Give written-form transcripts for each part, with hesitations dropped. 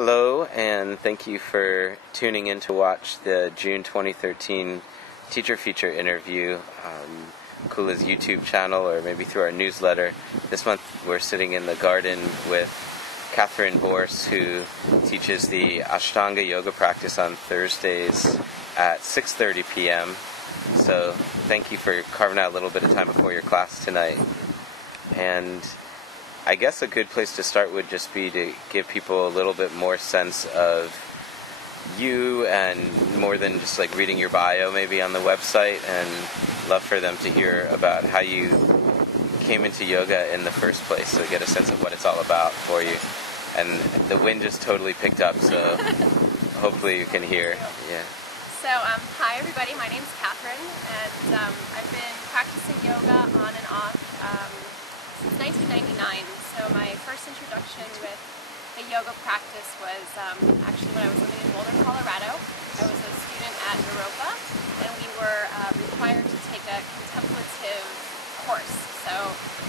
Hello, and thank you for tuning in to watch the June 2013 teacher feature interview, Kula's YouTube channel, or maybe through our newsletter. This month we're sitting in the garden with Katherine Borse, who teaches the Ashtanga yoga practice on Thursdays at 6:30 p.m. So thank you for carving out a little bit of time before your class tonight. And I guess a good place to start would just be to give people a little bit more sense of you, and more than just like reading your bio maybe on the website, and love for them to hear about how you came into yoga in the first place, so get a sense of what it's all about for you. And the wind just totally picked up, so hopefully you can hear. Yeah. So, hi everybody, my name's Katherine, and I've been practicing yoga on and off since 1999. So my first introduction with the yoga practice was actually when I was living in Boulder, Colorado. I was a student at Europa, and we were required to take a contemplative course. So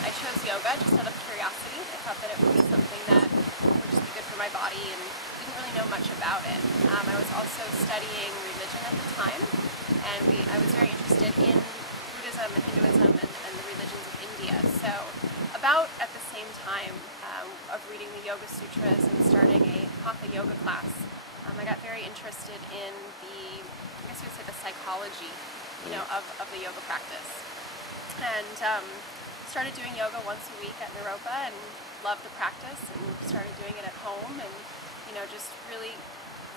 I chose yoga just out of curiosity. I thought that it would be something that would just be good for my body, and didn't really know much about it. I was also studying religion at the time, and I was very interested in Buddhism and Hinduism and the religions of India. So about at the same time of reading the Yoga Sutras and starting a Hatha yoga class, I got very interested in the, I guess you would say, the psychology, of the yoga practice. And started doing yoga once a week at Europa, and loved the practice, and started doing it at home, and just really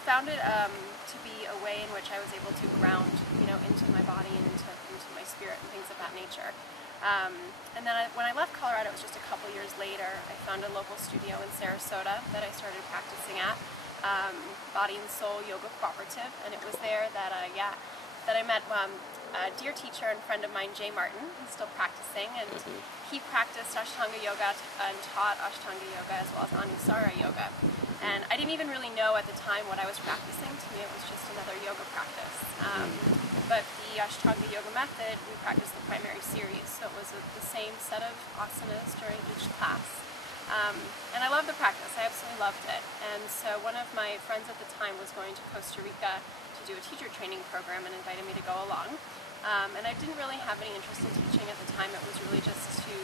found it to be a way in which I was able to ground, into my body and into my spirit and things of that nature. And then when I left Colorado, it was just a couple years later, I found a local studio in Sarasota that I started practicing at, Body and Soul Yoga Cooperative, and it was there that I met a dear teacher and friend of mine, Jay Martin. He's still practicing, and he practiced Ashtanga yoga and taught Ashtanga yoga as well as Anusara yoga. And I didn't even really know at the time what I was practicing. To me, it was just another yoga practice. But the Ashtanga yoga method, we practiced the primary series, so it was the same set of asanas during each class. And I loved the practice. I absolutely loved it. And so one of my friends at the time was going to Costa Rica to do a teacher training program and invited me to go along. And I didn't really have any interest in teaching at the time. It was really just to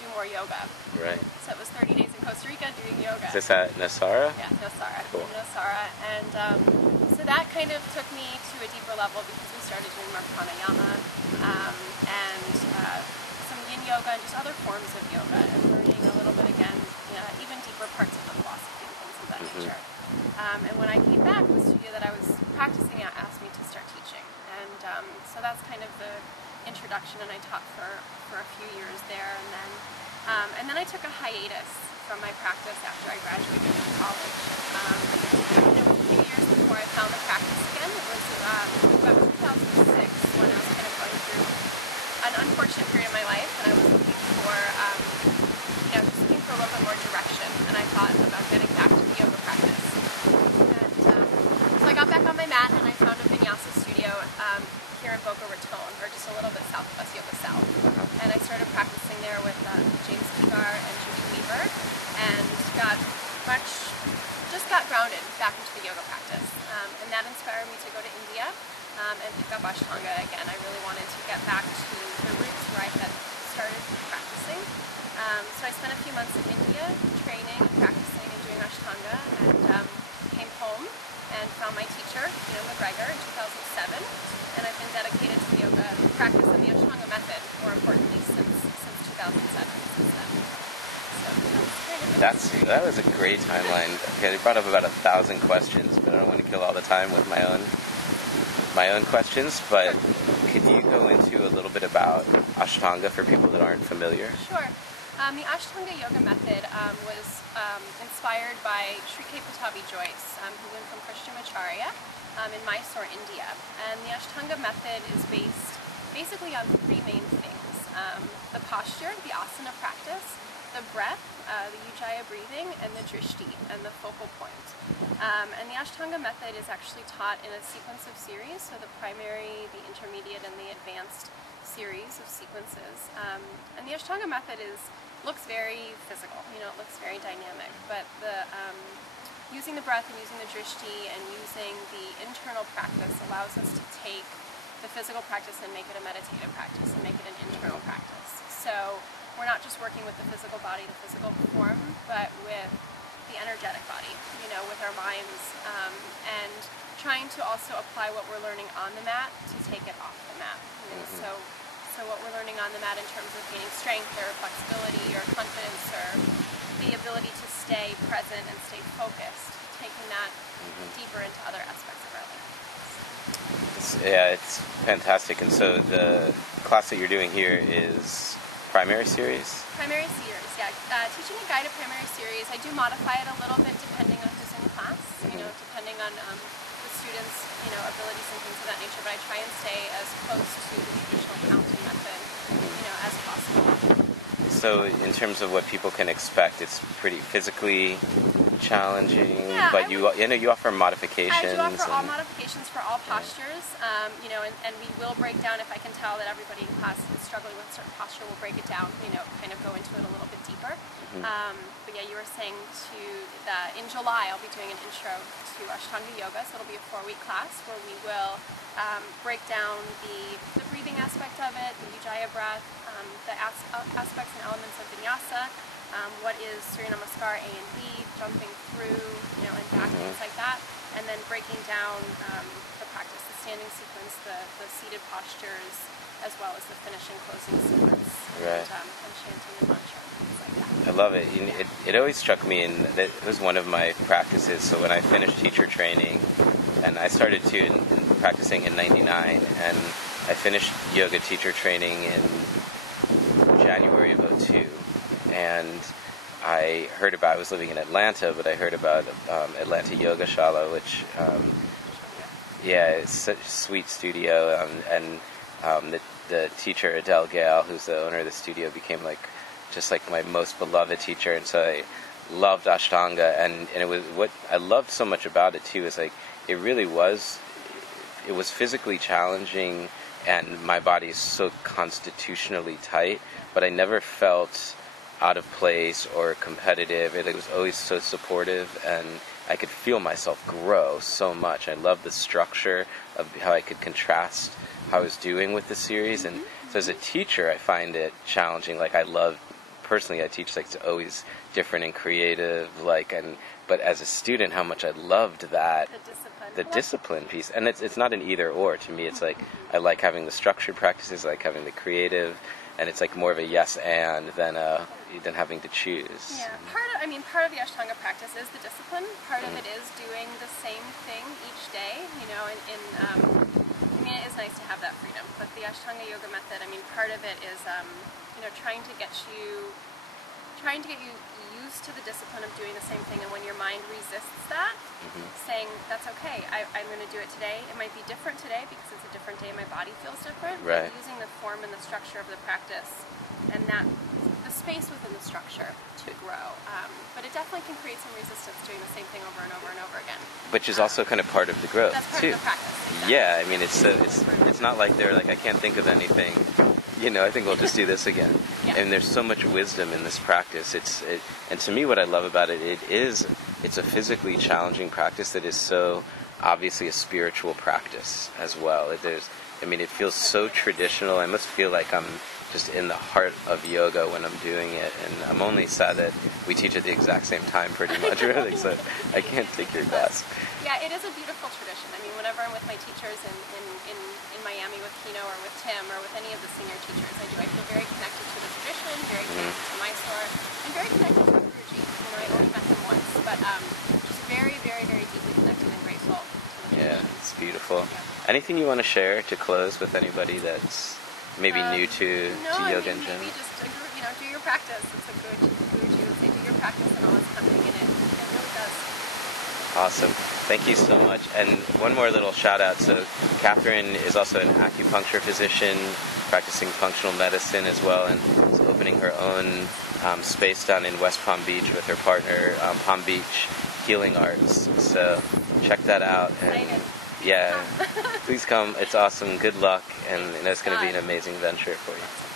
do more yoga. Right. So it was 30 days in Costa Rica doing yoga. Is this at Nosara? Yeah, Nosara. Cool. In Nosara. And so that kind of took me to a deeper level, because we started doing more pranayama and some yin yoga and just other forms of yoga, and learning a little bit again, even deeper parts of the philosophy and things of that nature. And when I came back, the studio that I was practicing at asked me to start teaching. And so that's kind of the introduction, and I taught for a few years there, and then I took a hiatus from my practice after I graduated from college. It was a few years before I found the practice again. It was about 2006 when I was kind of going through an unfortunate period of my life, and I was looking for just looking for a little bit more direction, and I thought about getting back to the yoga practice. And so I got back on my mat, and I found a vinyasa studio here in Boca Raton, or just a little bit south of us, Yoga South. And I started practicing there with James Kivar and Judy Weaver, and got grounded back into the yoga practice. And that inspired me to go to India and pick up Ashtanga again. I really wanted to get back to the roots where I had started practicing. So I spent a few months in India training and practicing and doing Ashtanga, and came home and found my teacher, McGregor, in 2007, and I've been dedicated to the yoga practice and the Ashtanga method, more importantly, since 2007, since then. So that's kind of That was a great timeline. Okay, I brought up about 1,000 questions, but I don't want to kill all the time with my own questions. But could you go into a little bit about Ashtanga for people that aren't familiar? Sure. The Ashtanga yoga method was inspired by Sri K. Patabi Joyce, who went from Krishnamacharya in Mysore, India. And the Ashtanga method is based basically on three main things: the posture, the asana practice, the breath, the ujjayi breathing, and the drishti, and the focal point. And the Ashtanga method is actually taught in a sequence of series, so the primary, the intermediate, and the advanced series of sequences. And the Ashtanga method looks very physical, it looks very dynamic, but the using the breath and using the drishti and using the internal practice allows us to take the physical practice and make it a meditative practice and make it an internal practice. So we're not just working with the physical body, the physical form, but with the energetic body, with our minds, and trying to also apply what we're learning on the mat to take it off the mat. So what we're learning on the mat in terms of gaining strength or flexibility or confidence or the ability to stay present and stay focused, taking that deeper into other aspects of our life. It's fantastic. And so the class that you're doing here is primary series? Primary series, yeah. Teaching a guided primary series. I do modify it a little bit depending on who's in the class, depending on the students' abilities and things of that nature, but I try and stay as close to the traditional counting method as possible. So in terms of what people can expect, it's pretty physically challenging, but you offer modifications. I do offer all modifications for all postures, and we will break down, if I can tell that everybody in class is struggling with a certain posture, we'll break it down, kind of go into it a little bit deeper. But yeah, you were saying in July I'll be doing an intro to Ashtanga Yoga, so it'll be a 4-week class where we will break down the breathing aspect of it, the Ujjayi breath, the aspects and elements of vinyasa, what is Surya Namaskar A and B, jumping through, and back, things like that, and then breaking down the practice, the standing sequence, the seated postures, as well as the finishing closing sequence, and chanting and mantra, things like that. I love it. It always struck me, and it was one of my practices. So when I finished teacher training, and I started practicing in '99, and I finished yoga teacher training in January of '02, and I was living in Atlanta, but I heard about Atlanta Yoga Shala, which, it's such a sweet studio, and the teacher, Adele Gale, who's the owner of the studio, became just my most beloved teacher, and so I loved Ashtanga, and it was, what I loved so much about it too is it was physically challenging, and my body is so constitutionally tight, but I never felt out of place or competitive. It was always so supportive, and I could feel myself grow so much. I love the structure of how I could contrast how I was doing with the series, and so as a teacher I find it challenging. Personally I teach to always different and creative, but as a student, how much I loved that the discipline piece. And it's not an either or to me. It's I like having the structured practices, I like having the creative, and it's more of a yes and than having to choose. Yeah, part of the Ashtanga practice is the discipline. Part of it is doing the same thing each day, it is nice to have that freedom, but the Ashtanga yoga method, part of it is trying to get you used to the discipline of doing the same thing, and when your mind resists that, saying, that's okay, I'm going to do it today. It might be different today because it's a different day, my body feels different, but using the form and the structure of the practice and the space within the structure to grow. But it definitely can create some resistance doing the same thing over and over and over again. Which is also kind of part of the growth, that's part too. Of the practice, exactly. Yeah, it's not like they're I can't think of anything, I think we'll just do this again. And there's so much wisdom in this practice. And to me, what I love about it's a physically challenging practice that is so obviously a spiritual practice as well. It feels so traditional. I must feel like I'm just in the heart of yoga when I'm doing it, and I'm only sad that we teach at the exact same time pretty much, really, so I can't take your class. Yeah, it is a beautiful tradition. Whenever I'm with my teachers in Miami with Kino or with Tim or with any of the senior teachers, I feel very connected to the tradition, very connected to Mysore, and very connected to Guruji. I only met him once, but just very, very, very deeply connected and grateful to the tradition. Yeah, it's beautiful. Yeah. Anything you want to share to close with anybody that's maybe new to yoga in general? Maybe just do your practice. It's a good Guruji would say, do your practice and all is coming, and it really does. Awesome. Thank you so much. And one more little shout out. So Katherine is also an acupuncture physician, practicing functional medicine as well, and is opening her own space down in West Palm Beach with her partner, Palm Beach Healing Arts. So check that out. And yeah, please come. It's awesome. Good luck. And it's going to be an amazing venture for you.